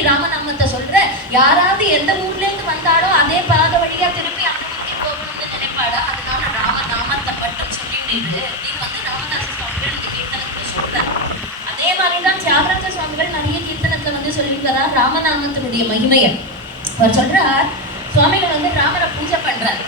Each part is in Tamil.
நீ ராமநாமத்தை சொல்ற? யாராவது எந்த ஊர்ல இருந்து வந்தாலும் அதே பாத வழியா திருப்பி அந்த ஊருக்கு போகணும்னு நினைப்பாடா? அதனால ராமநாமத்தை மட்டும் சொல்லிட்டு இது வந்து ராமதாச சுவாமிகள் இந்த கீர்த்தனத்தை சொல்றார். அதே மாதிரிதான் தியாகராஜ சுவாமிகள் நிறைய கீர்த்தனத்தை வந்து சொல்லியிருக்கிறார் ராமநாமத்தினுடைய மகிமையை. அவர் சொல்றார், சுவாமிகள் வந்து ராமரை பூஜை பண்றாரு.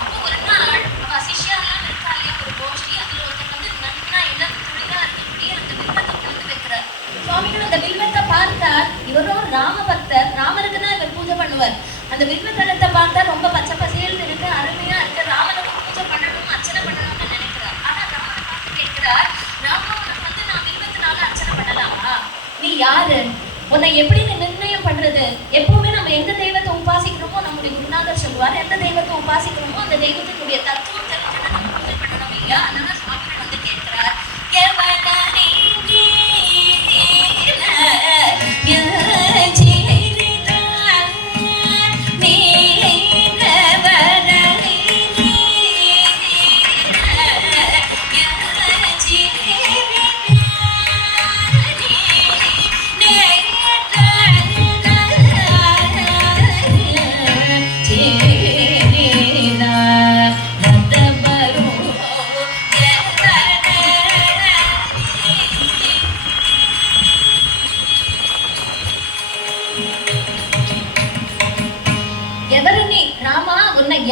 அப்போ ஒரு நாள் அவ சிஷ்யாலாம் இருக்காளே ஒரு கோஷ்டி, அதுல ஒருத்தர் வந்து நன்னா இடம் துளிதா இருக்கக்கூடிய அந்த வில்வத்தை கொண்டு வைக்கிறார். சுவாமிகள் அந்த வில்வத்தை பார்த்தார். இவரும் ராம பக்தர், ராமருக்கு தான் இவர் பூஜை பண்ணுவார். அந்த வில்வத்தளத்தை பார்த்தா ரொம்ப பச்சை பசேல்னு இருக்கு, அருமையா இருக்கு, ராமனுக்கு பூஜை பண்ணணும் அர்ச்சனை பண்ணணும்னு நினைக்கிறார். ஆனா ராமனை பார்த்து கேட்கிறார், ராமா உனக்கு வந்து நான் வில்வத்தினால அர்ச்சனை பண்ணலாமா? நீ யாரு? உன்னை எப்படி நிர்ணயம் பண்றது? எப்பவுமே நம்ம எந்த தெய்வத்தை உபாசிக்கிறோமோ நம்முடைய குருநாதர் சொல்லுவார், எந்த தெய்வத்தை உபாசிக்கிறோமோ அந்த தெய்வத்தினுடைய தத்துவம் தெரிஞ்சுட்டு நம்ம பூஜை பண்ணணும் இல்லையா? அதனால சுவாமிகள் வந்து கேட்கிறார்,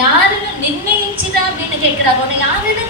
யாருன்னு நிர்ணயிச்சுதா அப்படின்னு கேட்கிறார். உன்னை யாருன்னு